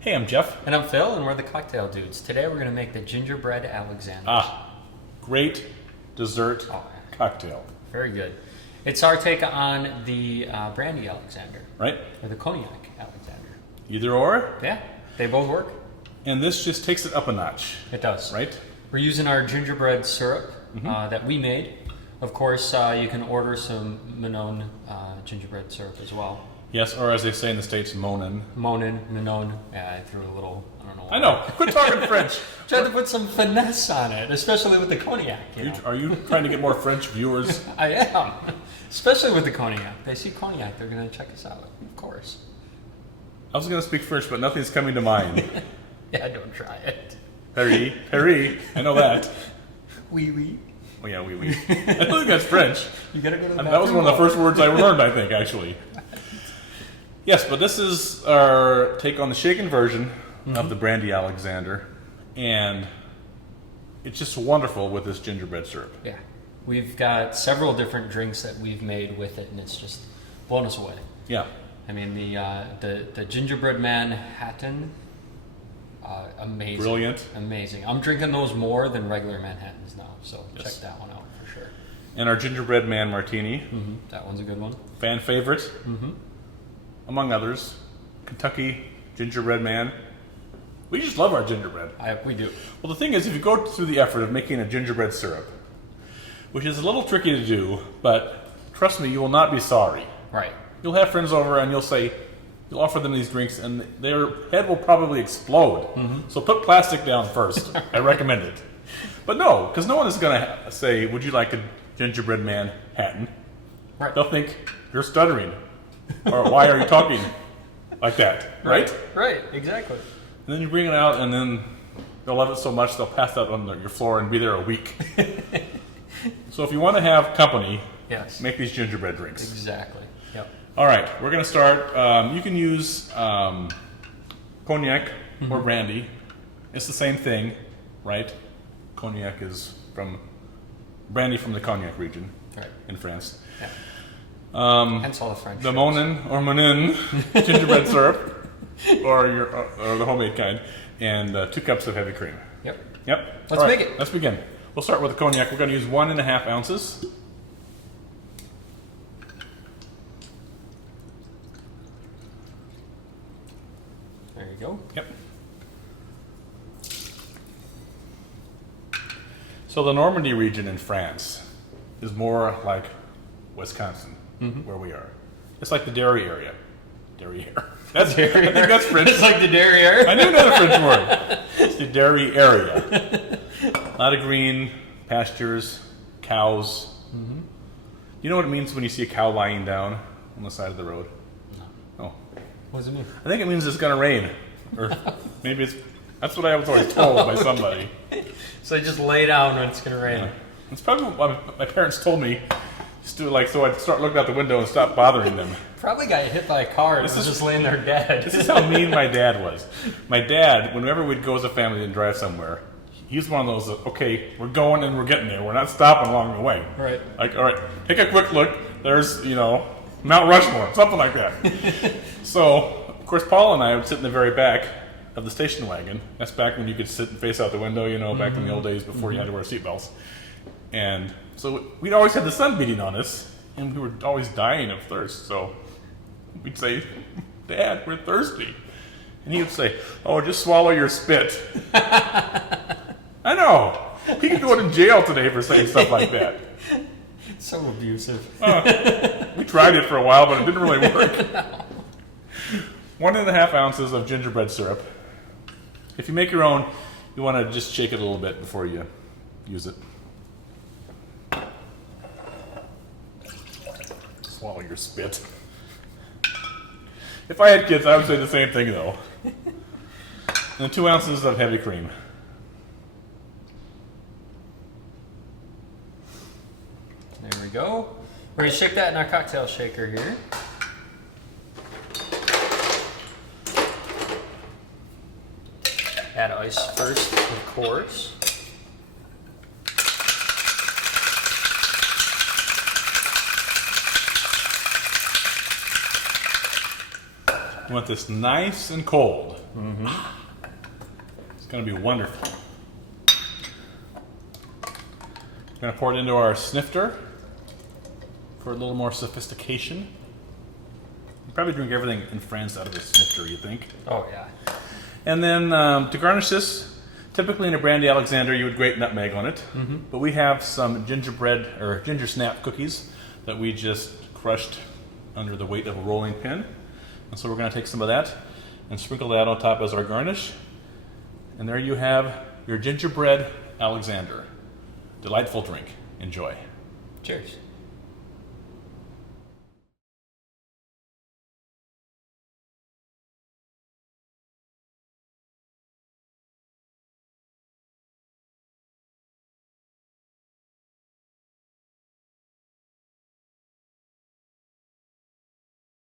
Hey, I'm Jeff. And I'm Phil, and we're the Cocktail Dudes. Today we're going to make the Gingerbread Alexander. Great dessert cocktail. Very good. It's our take on the Brandy Alexander. Right? Or the Cognac Alexander. Either or. Yeah, they both work. And this just takes it up a notch. It does. Right? We're using our gingerbread syrup that we made. Of course, you can order some Manon gingerbread syrup as well. Yes, or as they say in the States, Monin. Manon. Yeah, I threw a little, I don't know. I know. Quit talking French. Tried to put some finesse on it, especially with the cognac. Are you trying to get more French viewers? I am. Especially with the cognac. They see cognac, they're going to check us out, of course. I was going to speak French, but nothing's coming to mind. Yeah, don't try it. Paris. I know that. Oui. Oh, yeah, oui. I think that's French. You got to go to the bathroom. That was one of the first words I learned, I think, actually. Yes, but this is our take on the shaken version of the Brandy Alexander, and it's just wonderful with this gingerbread syrup. Yeah, we've got several different drinks that we've made with it, and it's just blown us away. Yeah. I mean, the Gingerbread Manhattan, amazing. Brilliant. Amazing. I'm drinking those more than regular Manhattans now, so check that one out for sure. And our Gingerbread Man Martini. That one's a good one. Fan favorite. Among others, Kentucky Gingerbread Man. We just love our gingerbread. We do. Well, the thing is, if you go through the effort of making a gingerbread syrup, which is a little tricky to do, but trust me, you will not be sorry. Right. You'll have friends over and you'll offer them these drinks and their head will probably explode. So put plastic down first. I recommend it. But no, because no one is going to say, would you like a gingerbread Manhattan? Right. They'll think, you're stuttering. Or why are you talking like that? Right? Right, exactly. And then you bring it out and then they'll love it so much they'll pass out on your floor and be there a week. So if you want to have company, yes, make these gingerbread drinks. Exactly. Yep. All right, we're going to start. You can use cognac or brandy. It's the same thing, right? Cognac is brandy from the Cognac region in France. Yeah. Hence all the French. The Monin gingerbread syrup, or the homemade kind, and 2 cups of heavy cream. Yep. Let's make it. Let's begin. We'll start with the cognac. We're going to use 1.5 ounces. There you go. Yep. So the Normandy region in France is more like Wisconsin, where we are. It's like the dairy area. Dairy area. That's dairy. I think that's French. It's like the dairy area. I knew another French word. It's the dairy area. A lot of green pastures, cows. You know what it means when you see a cow lying down on the side of the road? No. Oh. What does it mean? I think it means it's going to rain. Or maybe that's what I was always told by somebody. So they just lay down when it's going to rain. Yeah. It's probably what my parents told me. Just do it so I'd start looking out the window and stop bothering them. Probably got hit by a car and was just laying there dead. This is how mean my dad was. My dad, whenever we'd go as a family and drive somewhere, he's one of those, okay, we're going and we're getting there. We're not stopping along the way. Right. Like, all right, take a quick look. There's, Mount Rushmore, something like that. So, of course, Paul and I would sit in the very back of the station wagon. That's back when you could sit and face out the window, back in the old days before you had to wear seatbelts. And so we'd always had the sun beating on us, and we were always dying of thirst. So we'd say, Dad, we're thirsty. And he would say, oh, just swallow your spit. I know. He could go to jail today for saying stuff like that. So abusive. We tried it for a while, but it didn't really work. 1.5 ounces of gingerbread syrup. If you make your own, you want to just shake it a little bit before you use it. Swallow your spit. If I had kids, I would say the same thing, though. And 2 ounces of heavy cream. There we go. We're going to shake that in our cocktail shaker here. Add ice first, of course. You want this nice and cold. It's going to be wonderful. Going to pour it into our snifter for a little more sophistication. You probably drink everything in France out of a snifter, you think? Oh, yeah. And then to garnish this, typically in a Brandy Alexander, you would grate nutmeg on it. But we have some gingerbread or ginger snap cookies that we just crushed under the weight of a rolling pin. And so we're going to take some of that and sprinkle that on top as our garnish. And there you have your Gingerbread Alexander. Delightful drink. Enjoy. Cheers.